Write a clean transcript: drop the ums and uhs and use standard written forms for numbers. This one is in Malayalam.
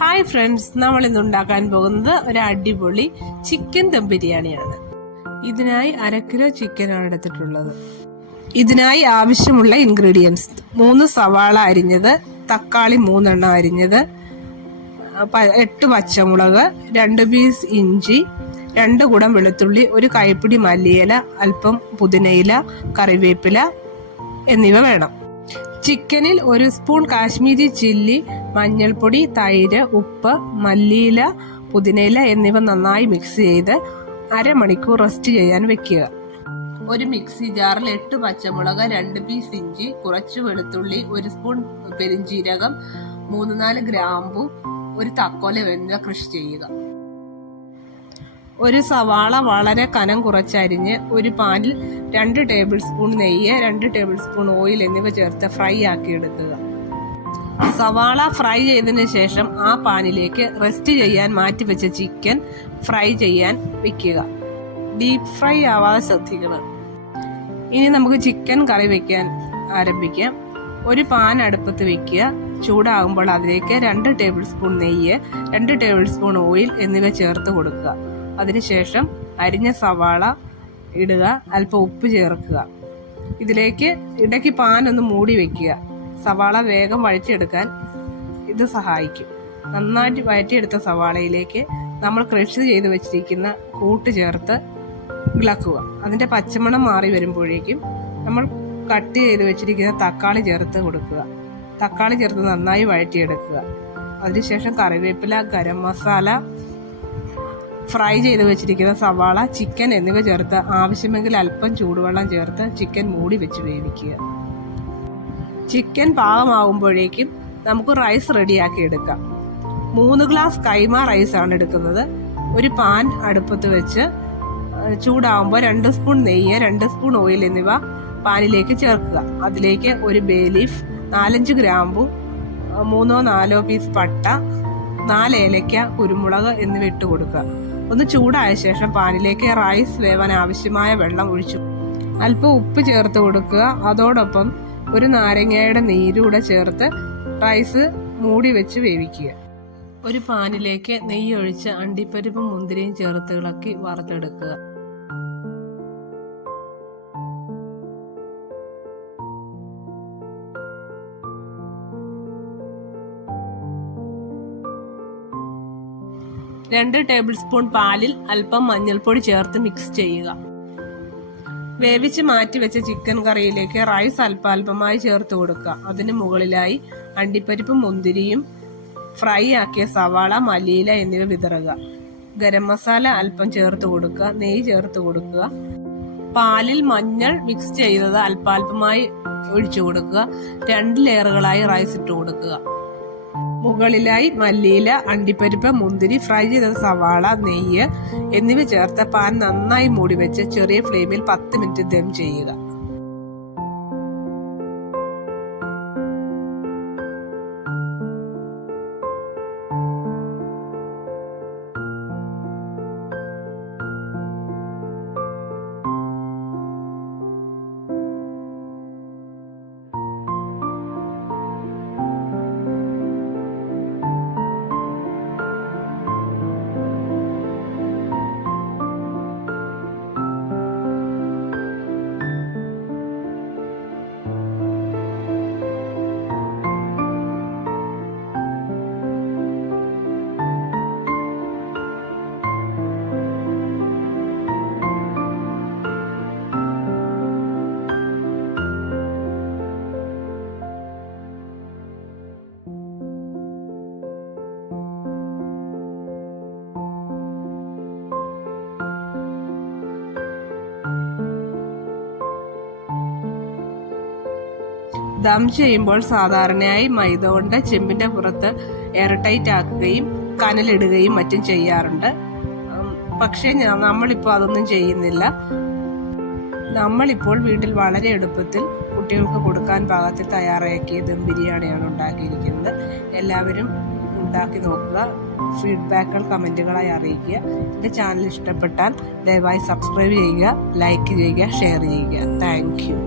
ഹായ് ഫ്രണ്ട്സ്, നമ്മൾ ഇന്ന് ഉണ്ടാക്കാൻ പോകുന്നത് ഒരു അടിപൊളി ചിക്കൻ ദം ബിരിയാണിയാണ്. ഇതിനായി 1/2 കിലോ ചിക്കനാണ് എടുത്തിട്ടുള്ളത്. ഇതിനായി ആവശ്യമുള്ള ഇൻഗ്രീഡിയൻസ്: 3 സവാള അരിഞ്ഞത്, തക്കാളി 3 എണ്ണം അരിഞ്ഞത്, 8 പച്ചമുളക്, 2 പീസ് ഇഞ്ചി, 2 കുടം വെളുത്തുള്ളി, 1 കൈപ്പിടി മല്ലിയില, അല്പം പുതിനയില, കറിവേപ്പില എന്നിവ വേണം. ചിക്കനിൽ 1 സ്പൂൺ കാശ്മീരി ചില്ലി, മഞ്ഞൾപ്പൊടി, തൈര്, ഉപ്പ്, മല്ലിയില, പുതിനയില എന്നിവ നന്നായി മിക്സ് ചെയ്ത് 1/2 മണിക്കൂർ റെസ്റ്റ് ചെയ്യാൻ വെക്കുക. ഒരു മിക്സി ജാറിൽ 8 പച്ചമുളക്, 2 പീസ് ഇഞ്ചി, കുറച്ച് വെളുത്തുള്ളി, 1 സ്പൂൺ പെരിഞ്ജീരകം, 3-4 ഗ്രാമ്പു, 1 തക്കോല എന്നിവ ക്രഷ് ചെയ്യുക. 1 സവാള വളരെ കനം കുറച്ചരിഞ്ഞ് ഒരു പാനിൽ 2 ടേബിൾ സ്പൂൺ നെയ്യ്, 2 ടേബിൾ സ്പൂൺ ഓയിൽ എന്നിവ ചേർത്ത് ഫ്രൈ ആക്കി എടുക്കുക. സവാള ഫ്രൈ ചെയ്തതിന് ശേഷം ആ പാനിലേക്ക് റെസ്റ്റ് ചെയ്യാൻ മാറ്റിവെച്ച ചിക്കൻ ഫ്രൈ ചെയ്യാൻ വെക്കുക. ഡീപ്പ് ഫ്രൈ ആവാതെ ശ്രദ്ധിക്കണം. ഇനി നമുക്ക് ചിക്കൻ കറി വെക്കാൻ ആരംഭിക്കാം. ഒരു പാൻ അടുപ്പത്ത് വെക്കുക. ചൂടാകുമ്പോൾ അതിലേക്ക് 2 ടേബിൾ സ്പൂൺ നെയ്യ്, 2 ടേബിൾ സ്പൂൺ ഓയിൽ എന്നിവ ചേർത്ത് കൊടുക്കുക. അതിനുശേഷം അരിഞ്ഞ സവാള ഇടുക. അല്പം ഉപ്പ് ചേർക്കുക. ഇതിലേക്ക് ഇടയ്ക്ക് പാൻ ഒന്ന് മൂടി വെക്കുക. സവാള വേഗം വഴറ്റിയെടുക്കാൻ ഇത് സഹായിക്കും. നന്നായിട്ട് വഴറ്റിയെടുത്ത സവാളയിലേക്ക് നമ്മൾ ക്രഷ് ചെയ്ത് വെച്ചിരിക്കുന്ന കൂട്ട് ചേർത്ത് ഇളക്കുക. അതിൻ്റെ പച്ചമണം മാറി വരുമ്പോഴേക്കും നമ്മൾ കട്ട് ചെയ്ത് വെച്ചിരിക്കുന്ന തക്കാളി ചേർത്ത് കൊടുക്കുക. തക്കാളി ചേർത്ത് നന്നായി വഴറ്റിയെടുക്കുക. അതിനുശേഷം കറിവേപ്പില, ഗരം മസാല, ഫ്രൈ ചെയ്ത് വെച്ചിരിക്കുന്ന സവാള, ചിക്കൻ എന്നിവ ചേർത്ത് ആവശ്യമെങ്കിൽ അല്പം ചൂടുവെള്ളം ചേർത്ത് ചിക്കൻ മൂടി വെച്ച് വേവിക്കുക. ചിക്കൻ പാകമാകുമ്പോഴേക്കും നമുക്ക് റൈസ് റെഡിയാക്കി എടുക്കാം. 3 ഗ്ലാസ് കൈമ റൈസാണ് എടുക്കുന്നത്. ഒരു പാൻ അടുപ്പത്ത് വെച്ച് ചൂടാകുമ്പോൾ 2 സ്പൂൺ നെയ്യ്, 2 സ്പൂൺ ഓയിൽ എന്നിവ പാനിലേക്ക് ചേർക്കുക. അതിലേക്ക് 1 ബേ ലീഫ്, 4-5 ഗ്രാമ്പു, 3-4 പീസ് പട്ട, 4 ഏലയ്ക്ക, കുരുമുളക് എന്നിവ ഇട്ട് കൊടുക്കുക. ഒന്ന് ചൂടായ ശേഷം പാനിലേക്ക് റൈസ് വേവാൻ ആവശ്യമായ വെള്ളം ഒഴിച്ചു അല്പം ഉപ്പ് ചേർത്ത് കൊടുക്കുക. അതോടൊപ്പം 1 നാരങ്ങയുടെ നീരൂടെ ചേർത്ത് റൈസ് മൂടി വെച്ച് വേവിക്കുക. ഒരു പാനിലേക്ക് നെയ്യ് ഒഴിച്ച് അണ്ടിപ്പരിപ്പും മുന്തിരിയും ചേർത്ത് ഇളക്കി വറുത്തെടുക്കുക. രണ്ട് ടേബിൾ സ്പൂൺ പാലിൽ അല്പം മഞ്ഞൾപ്പൊടി ചേർത്ത് മിക്സ് ചെയ്യുക. വേവിച്ച് മാറ്റിവെച്ച ചിക്കൻ കറിയിലേക്ക് റൈസ് അല്പാൽപമായി ചേർത്ത് കൊടുക്കുക. അതിന് മുകളിലായി അണ്ടിപ്പരിപ്പും മുന്തിരിയും, ഫ്രൈ ആക്കിയ സവാള, മല്ലിയില എന്നിവ വിതറുക. ഗരം മസാല അല്പം ചേർത്ത് കൊടുക്കുക. നെയ്യ് ചേർത്ത് കൊടുക്കുക. പാലിൽ മഞ്ഞൾ മിക്സ് ചെയ്തത് അല്പാൽപമായി ഒഴിച്ചു കൊടുക്കുക. 2 ലെയറുകളായി റൈസ് ഇട്ട് കൊടുക്കുക. മുകളിലായി മല്ലിയില, അണ്ടിപ്പരിപ്പ്, മുന്തിരി, ഫ്രൈ ചെയ്ത സവാള, നെയ്യ് എന്നിവ ചേർത്ത് പാൻ നന്നായി മൂടി വെച്ച് ചെറിയ ഫ്ലെയിമിൽ 10 മിനിറ്റ് ദം ചെയ്യുക. ദം ചെയ്യുമ്പോൾ സാധാരണയായി മൈദ കൊണ്ട് ചെമ്പിന്റെ പുറത്ത് എയർ ടൈറ്റ് ആക്കുകയും കനലിടുകയും മറ്റും ചെയ്യാറുണ്ട്. പക്ഷേ നമ്മളിപ്പോൾ അതൊന്നും ചെയ്യുന്നില്ല. നമ്മളിപ്പോൾ വീട്ടിൽ വളരെ എളുപ്പത്തിൽ കുട്ടികൾക്ക് കൊടുക്കാൻ പാകത്തിൽ തയ്യാറാക്കിയ ദം ബിരിയാണിയാണ് ഉണ്ടാക്കിയിരിക്കുന്നത്. എല്ലാവരും ഉണ്ടാക്കി നോക്കുക. ഫീഡ്ബാക്കുകൾ കമൻറ്റുകളായി അറിയിക്കുക. എൻ്റെ ചാനൽ ഇഷ്ടപ്പെട്ടാൽ ദയവായി സബ്സ്ക്രൈബ് ചെയ്യുക, ലൈക്ക് ചെയ്യുക, ഷെയർ ചെയ്യുക. Thank you.